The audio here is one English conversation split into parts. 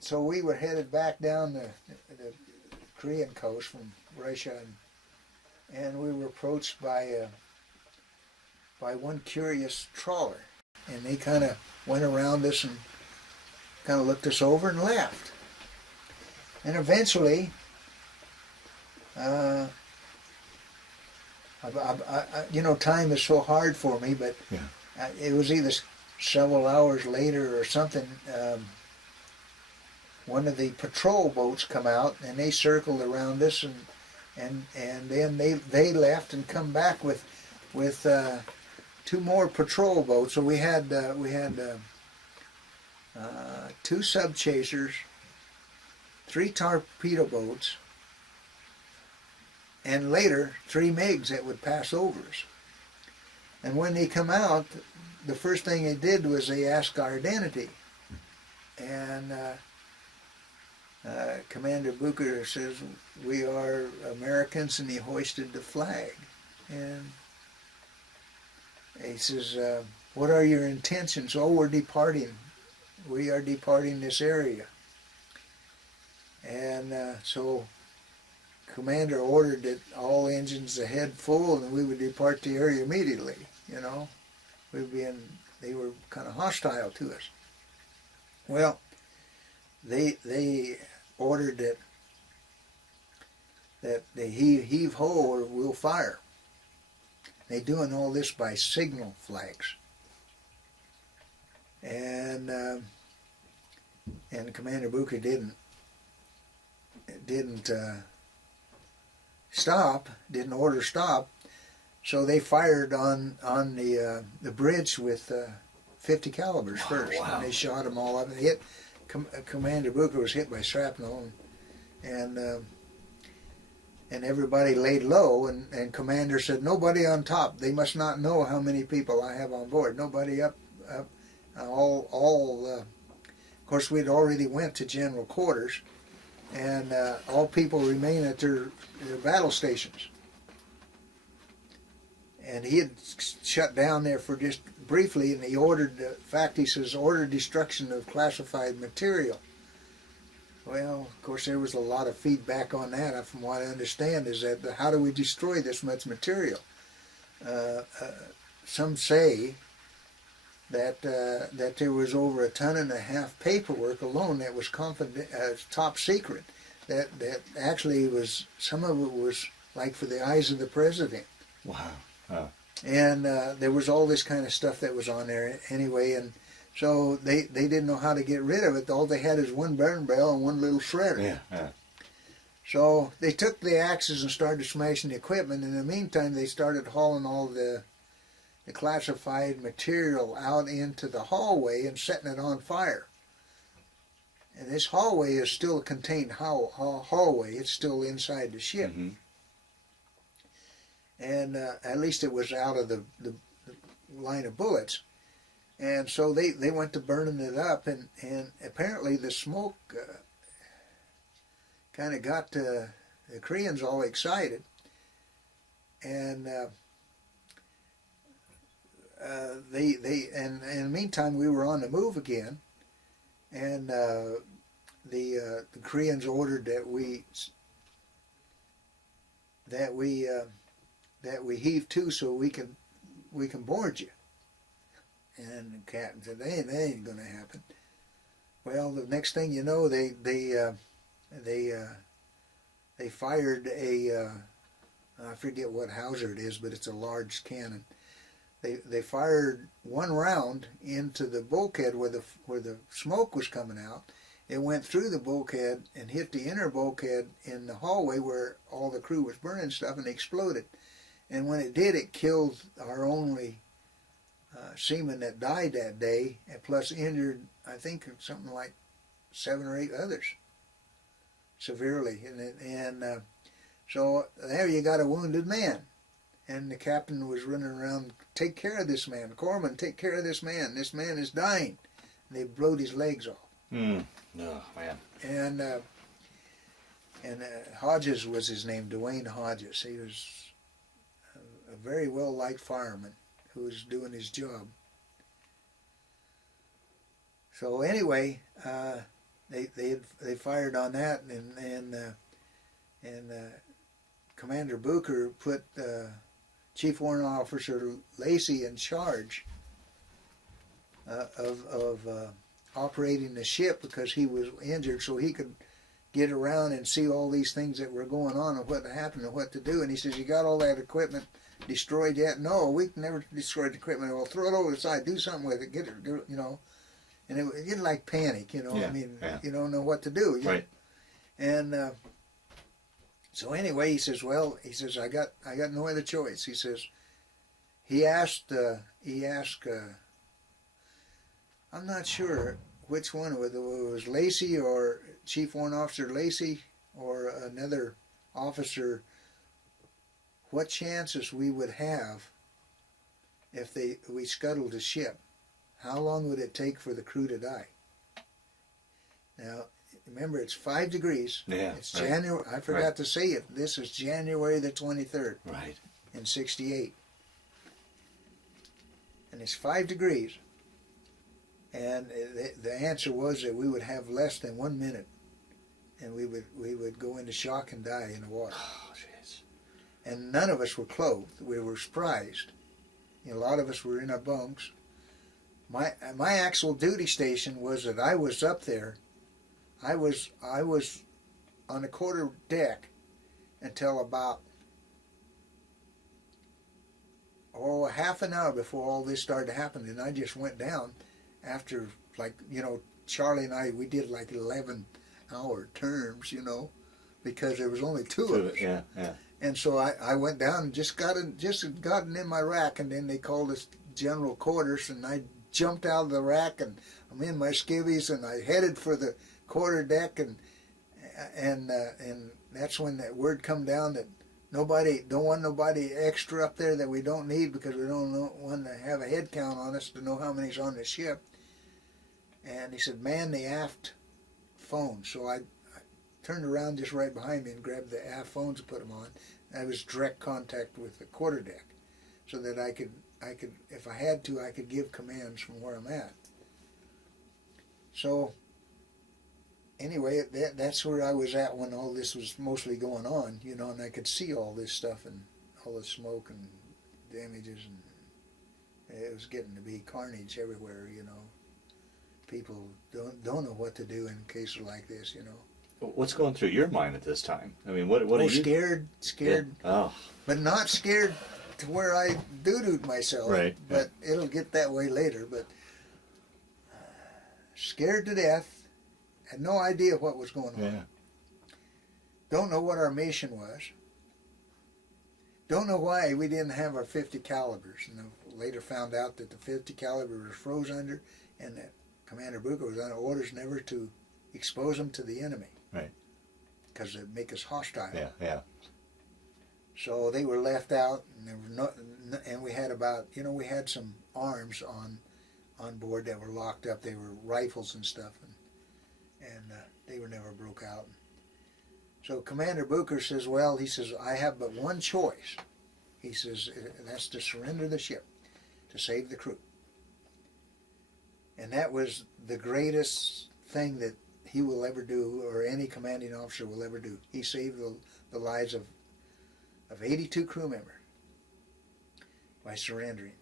so we were headed back down the Korean coast from Russia, and we were approached by one curious trawler, and they kind of went around us and kind of looked us over and left. And eventually, time is so hard for me, but it was either several hours later or something. One of the patrol boats come out and they circled around us, and then they left and come back with two more patrol boats. So we had 2 sub chasers, 3 torpedo boats, and later 3 MiGs that would pass over us. And when they come out, the first thing they did was they asked our identity. And Commander Bucher says, "We are Americans," and he hoisted the flag. And he says, "What are your intentions?" "Oh, we're departing. We are departing this area." And so Commander ordered that all engines ahead full, and we would depart the area immediately. They were kind of hostile to us. Well, they ordered that they heave ho or we'll fire. They doing all this by signal flags. And Commander Bucher didn't order stop, so they fired on the bridge with 50 calibers first. Wow. And they shot them all up and hit. Commander Bucher was hit by shrapnel, and everybody laid low, and Commander said, "Nobody on top. They must not know how many people I have on board. Nobody up. Of course, we'd already went to general quarters, and all people remain at their battle stations." And he had shut down there for just briefly, and he ordered, he says, "Order destruction of classified material." Well, of course, there was a lot of feedback on that. From what I understand, is that how do we destroy this much material? Some say that there was over 1.5 tons paperwork alone that was top secret. That actually was, some of it was like for the eyes of the president. Wow. Oh. And there was all this kind of stuff that was on there anyway, and so they didn't know how to get rid of it. All they had is one burn barrel and one little shredder. Yeah. So they took the axes and started smashing the equipment. In the meantime, they started hauling all the classified material out into the hallway and setting it on fire. And this hallway is still a contained hallway. It's still inside the ship. Mm-hmm. And at least it was out of the line of bullets. And so they went to burning it up, and apparently the smoke kind of got the Koreans all excited. And and in the meantime, we were on the move again, and the Koreans ordered that we heave to so we can board you. And the captain said, that ain't going to happen. Well, the next thing you know, they fired I forget what Hauser it is, but it's a large cannon. They fired one round into the bulkhead where the smoke was coming out. It went through the bulkhead and hit the inner bulkhead in the hallway where all the crew was burning stuff, and exploded. And when it did, it killed our only seaman that died that day, and plus injured, I think, something like 7 or 8 others severely. And so there you got a wounded man. And the captain was running around, "Take care of this man. Corpsman, take care of this man. This man is dying." And they blowed his legs off. Oh, man. And Hodges was his name, Dwayne Hodges. He was a very well-liked fireman who was doing his job. So anyway, they fired on that, and Commander Bucher put Chief Warrant Officer Lacey in charge of operating the ship because he was injured, so he could get around and see all these things that were going on and what happened and what to do. And he says, "You got all that equipment destroyed yet?" "No, we never destroyed the equipment." "Well, throw it over the side, do something with it, get it, do it, you know." And it get like panic, you know. Yeah, I mean, yeah. you don't know what to do. Right. And so anyway, he says, "Well," he says, I got no other choice." He says, he asked, I'm not sure which one, whether it was Lacey or Chief Warrant Officer Lacey or another officer, what chances we would have if we scuttled the ship. How long would it take for the crew to die? Now, remember, it's 5 degrees. Yeah. It's right. January. I forgot to say it. This is January the 23rd Right. in '68. And it's 5 degrees. And the answer was that we would have less than 1 minute, and we would go into shock and die in the water. Oh, jeez. And none of us were clothed. We were surprised. You know, a lot of us were in our bunks. My actual duty station was that I was up there. I was on the quarter deck until about half an hour before all this started to happen, and I just went down after, like, you know, Charlie and I, we did like 11-hour terms, you know, because there was only two of us. Yeah, yeah. And so I went down and just gotten in my rack, and then they called us general quarters, and I jumped out of the rack, and I'm in my skivvies, and I headed for the quarter deck, and that's when that word come down that don't want nobody extra up there that we don't need, because we don't want to have a head count on us to know how many's on the ship. And he said, "Man the aft phone." So I turned around just right behind me and grabbed the aft phones and put them on. I was direct contact with the quarter deck, so that I could, if I had to, I could give commands from where I'm at. So anyway, that's where I was at when all this was mostly going on, you know, and I could see all this stuff and all the smoke and damages, and it was getting to be carnage everywhere, you know. People don't know what to do in cases like this, you know. What's going through your mind at this time? I mean, what are you? Scared, Yeah. Oh, but not scared to where I doo-dooed myself. Right. But it'll get that way later. But scared to death, had no idea what was going on. yeah. Don't know what our mission was. Don't know why we didn't have our 50 calibers. And I later found out that the 50 caliber was froze under, and that Commander Bucher was under orders never to expose them to the enemy. Right. Because it'd make us hostile. Yeah, yeah. So they were left out, and there were and we had we had some arms on board that were locked up. They were rifles and stuff, and they were never broke out. So Commander Bucher says, "Well," he says, "I have but one choice." He says, "That's to surrender the ship, to save the crew." And that was the greatest thing that he will ever do, or any commanding officer will ever do. He saved the lives of 82 crew members by surrendering.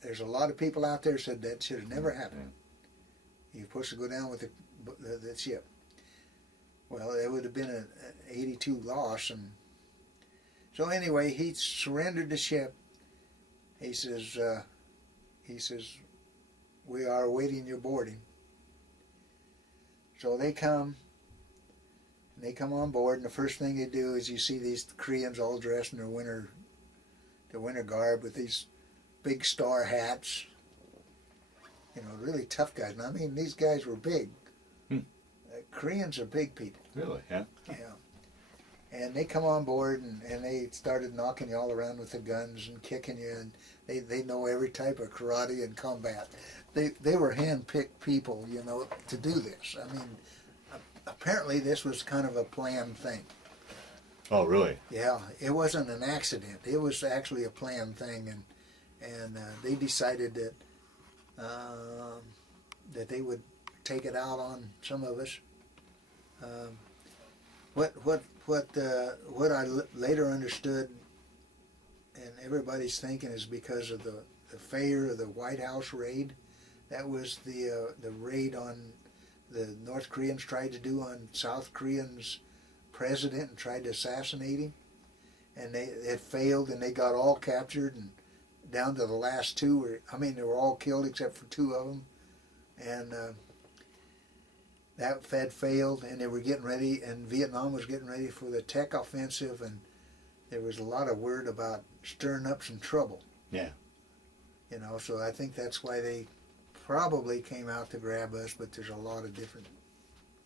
There's a lot of people out there said that should have never happened. You're supposed to go down with the ship. Well, it would have been an 82 loss. And so anyway, he surrendered the ship. He says, "We are awaiting your boarding." So they come on board, and the first thing they do is you see these Koreans all dressed in their winter garb with these big star hats. You know, really tough guys. And I mean, these guys were big. Koreans are big people. Really? Yeah. Yeah. And they come on board, and they started knocking you all around with the guns and kicking you, and they know every type of karate and combat. They were hand-picked people, you know, to do this. I mean, apparently this was kind of a planned thing. Oh, really? Yeah, it wasn't an accident. It was actually a planned thing, and they decided that they would take it out on some of us. What I later understood, and everybody's thinking, is because of the failure of the White House raid. That was the raid on the North Koreans tried to do on South Korean's president and tried to assassinate him, and it failed, and they got all captured, and down to the last two. They were all killed except for two of them, and that had failed, and they were getting ready, and Vietnam was getting ready for the Tek offensive, and there was a lot of word about stirring up some trouble. Yeah. So I think that's why they probably came out to grab us, but there's a lot of different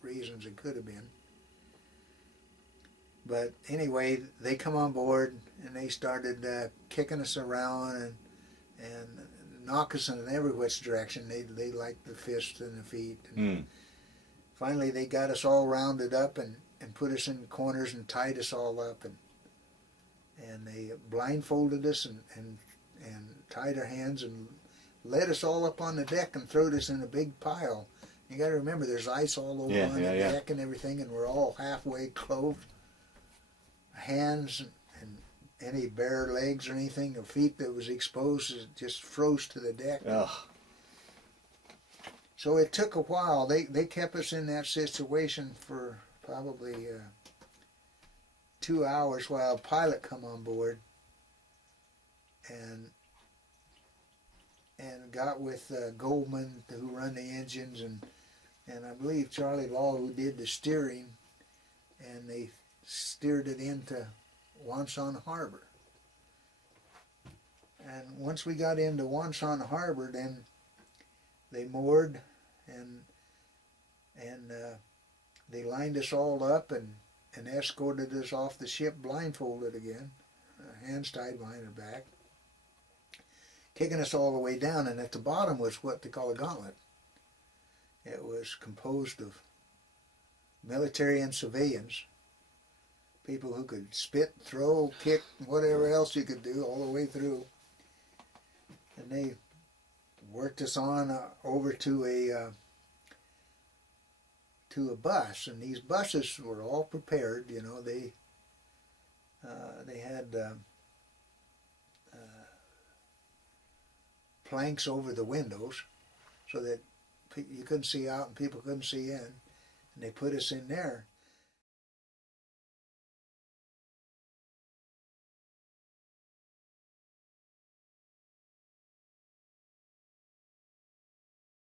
reasons it could have been. But anyway, they come on board, and they started kicking us around and knock us in every which direction. They liked the fists and the feet. And finally, they got us all rounded up and put us in corners and tied us all up. And they blindfolded us and tied our hands and led us all up on the deck and threw us in a big pile. You got to remember, there's ice all over on the deck and everything, and we're all halfway clothed. Hands and any bare legs or anything, or feet that was exposed, just froze to the deck. Ugh. So it took a while. They kept us in that situation for probably 2 hours while a pilot come on board and got with Goldman, who run the engines, and I believe Charlie Law, who did the steering, and they steered it into Wonsan Harbor. And once we got into Wonsan Harbor, then they moored and they lined us all up and escorted us off the ship blindfolded again, hands tied behind our back, kicking us all the way down. And at the bottom was what they call a gauntlet. It was composed of military and civilians, people who could spit, throw, kick, whatever else you could do all the way through. And they worked us on over to a bus, and these buses were all prepared. They had planks over the windows so that you couldn't see out and people couldn't see in, and they put us in there.